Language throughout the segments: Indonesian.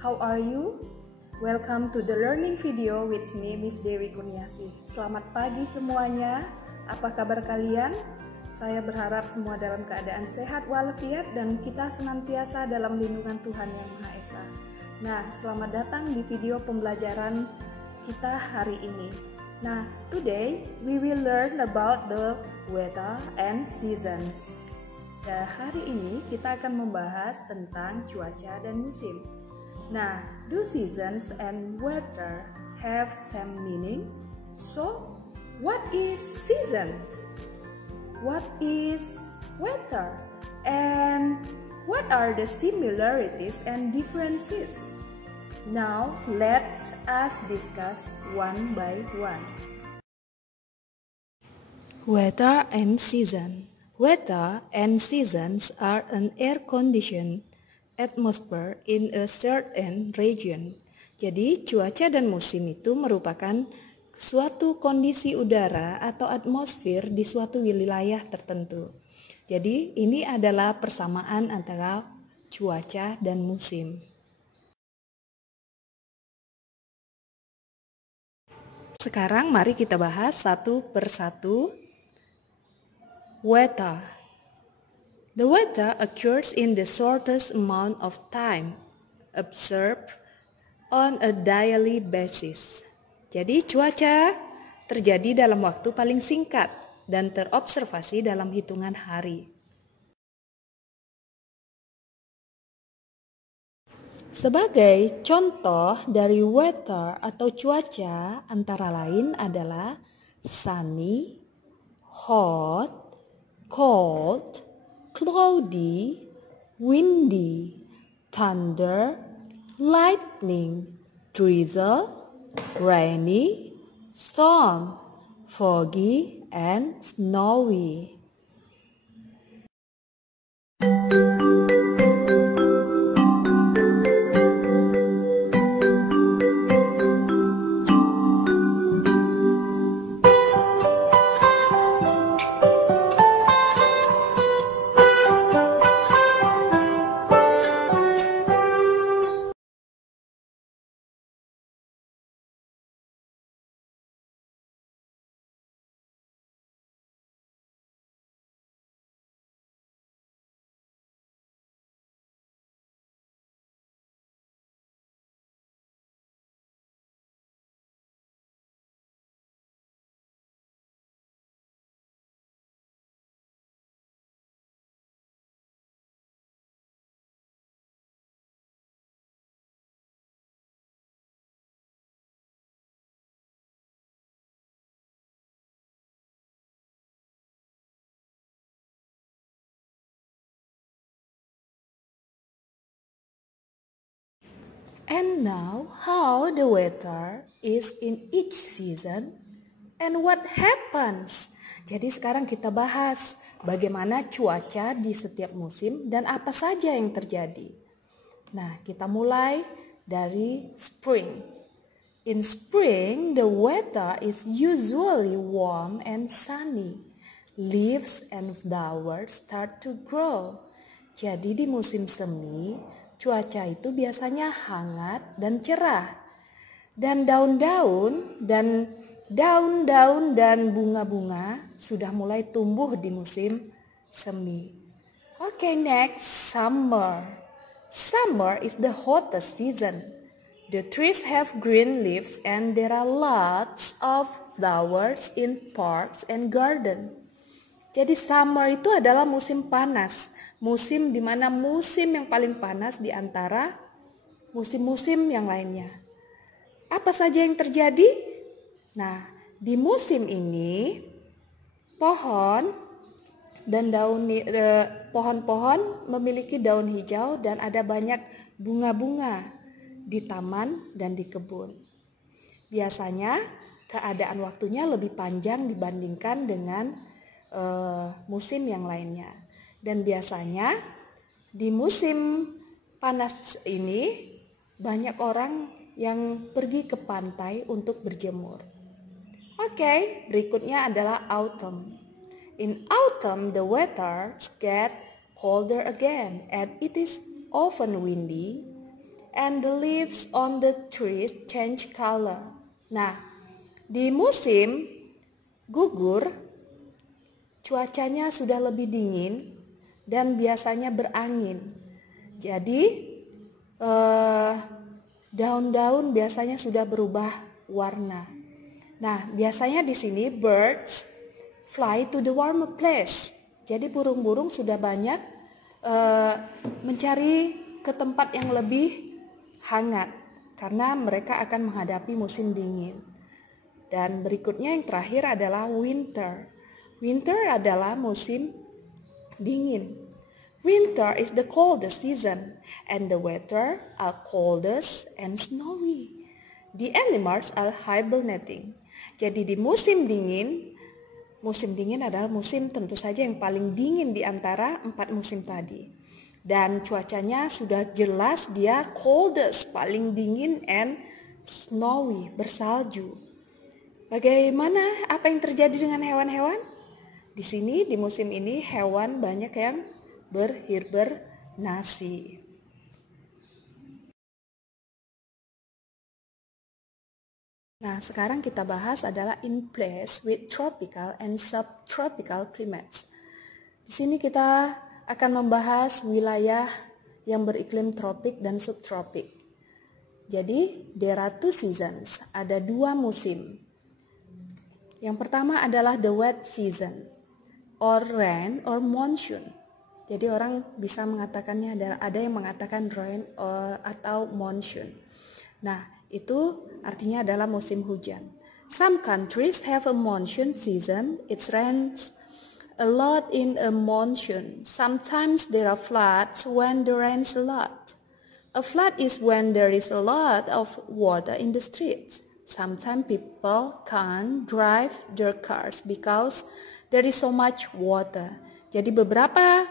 how are you? Welcome to the learning video with me, Miss Dewi Kurniasih. Selamat pagi semuanya, apa kabar kalian? Saya berharap semua dalam keadaan sehat walafiat dan kita senantiasa dalam lindungan Tuhan Yang Maha Esa. Nah, selamat datang di video pembelajaran kita hari ini. Nah, today we will learn about the weather and seasons. Nah, hari ini kita akan membahas tentang cuaca dan musim. Nah, do seasons and weather have same meaning? So, what is seasons? What is weather? And what are the similarities and differences? Now, let us discuss one by one. Weather and season. Weather and seasons are an air-conditioned atmosphere in a certain region. Jadi, cuaca dan musim itu merupakan suatu kondisi udara atau atmosfer di suatu wilayah tertentu. Jadi, ini adalah persamaan antara cuaca dan musim. Sekarang mari kita bahas satu persatu. Weather. The weather occurs in the shortest amount of time, observed on a daily basis. Jadi cuaca terjadi dalam waktu paling singkat dan terobservasi dalam hitungan hari. Sebagai contoh dari weather atau cuaca antara lain adalah sunny, hot, cold, cloudy, windy, thunder, lightning, drizzle, rainy, storm, foggy, and snowy. And now, how the weather is in each season and what happens. Jadi sekarang kita bahas bagaimana cuaca di setiap musim dan apa saja yang terjadi. Nah, kita mulai dari spring. In spring, the weather is usually warm and sunny. Leaves and flowers start to grow. Jadi di musim semi, cuaca itu biasanya hangat dan cerah. Dan daun-daun dan bunga-bunga sudah mulai tumbuh di musim semi. Okay, next, summer. Summer is the hottest season. The trees have green leaves and there are lots of flowers in parks and gardens. Jadi summer itu adalah musim panas, musim di mana musim yang paling panas di antara musim-musim yang lainnya. Apa saja yang terjadi? Nah, di musim ini pohon dan pohon-pohon memiliki daun hijau dan ada banyak bunga-bunga di taman dan di kebun. Biasanya keadaan waktunya lebih panjang dibandingkan dengan musim yang lainnya. Dan biasanya di musim panas ini banyak orang yang pergi ke pantai untuk berjemur. Oke, berikutnya adalah autumn. In autumn the weather gets colder again and it is often windy. and the leaves on the trees change color. Nah, di musim gugur, cuacanya sudah lebih dingin dan biasanya berangin. Jadi, daun-daun biasanya sudah berubah warna. Nah, biasanya di sini birds fly to the warmer place. Jadi burung-burung sudah banyak mencari ke tempat yang lebih hangat karena mereka akan menghadapi musim dingin. Dan berikutnya yang terakhir adalah winter. Winter adalah musim dingin. Winter is the coldest season and the weather are coldest and snowy. The animals are hibernating. Jadi di musim dingin adalah musim tentu saja yang paling dingin di antara 4 musim tadi. Dan cuacanya sudah jelas dia coldest, paling dingin, and snowy, bersalju. Bagaimana, apa yang terjadi dengan hewan-hewan? Di sini di musim ini hewan banyak yang berhibernasi. Nah, sekarang kita bahas adalah in place with tropical and subtropical climates. Di sini kita akan membahas wilayah yang beriklim tropik dan subtropik. Jadi, there are 2 seasons, ada 2 musim. Yang pertama adalah the wet season, or rain or monsoon. Jadi orang bisa mengatakannya ada yang mengatakan rain atau monsoon. Nah, itu artinya adalah musim hujan. Some countries have a monsoon season. It rains a lot in a monsoon. Sometimes there are floods when there rains a lot. A flood is when there is a lot of water in the streets. Sometimes people can't drive their cars because there is so much water. Jadi beberapa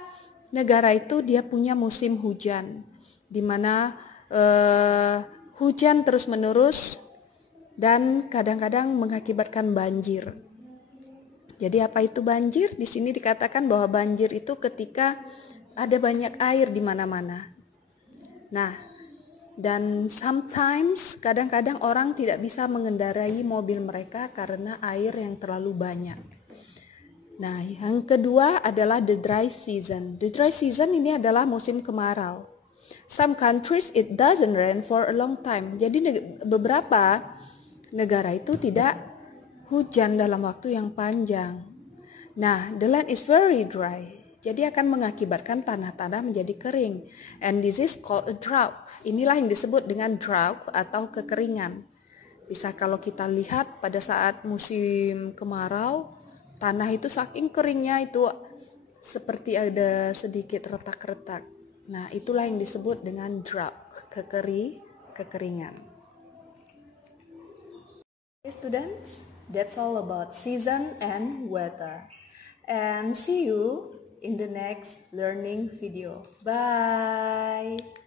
negara itu dia punya musim hujan, di mana hujan terus-menerus dan kadang-kadang mengakibatkan banjir. Jadi apa itu banjir? Di sini dikatakan bahwa banjir itu ketika ada banyak air di mana-mana. Nah, dan sometimes kadang-kadang orang tidak bisa mengendarai mobil mereka karena air yang terlalu banyak. Nah, yang kedua adalah the dry season. The dry season ini adalah musim kemarau. Some countries it doesn't rain for a long time. Jadi beberapa negara itu tidak hujan dalam waktu yang panjang. Nah, the land is very dry. Jadi akan mengakibatkan tanah-tanah menjadi kering. And this is called a drought. Inilah yang disebut dengan drought atau kekeringan. Bisa kalau kita lihat pada saat musim kemarau, tanah itu saking keringnya itu seperti ada sedikit retak-retak. Nah, itulah yang disebut dengan drought, kekeringan. Okay, students, that's all about season and weather. And see you in the next learning video. Bye!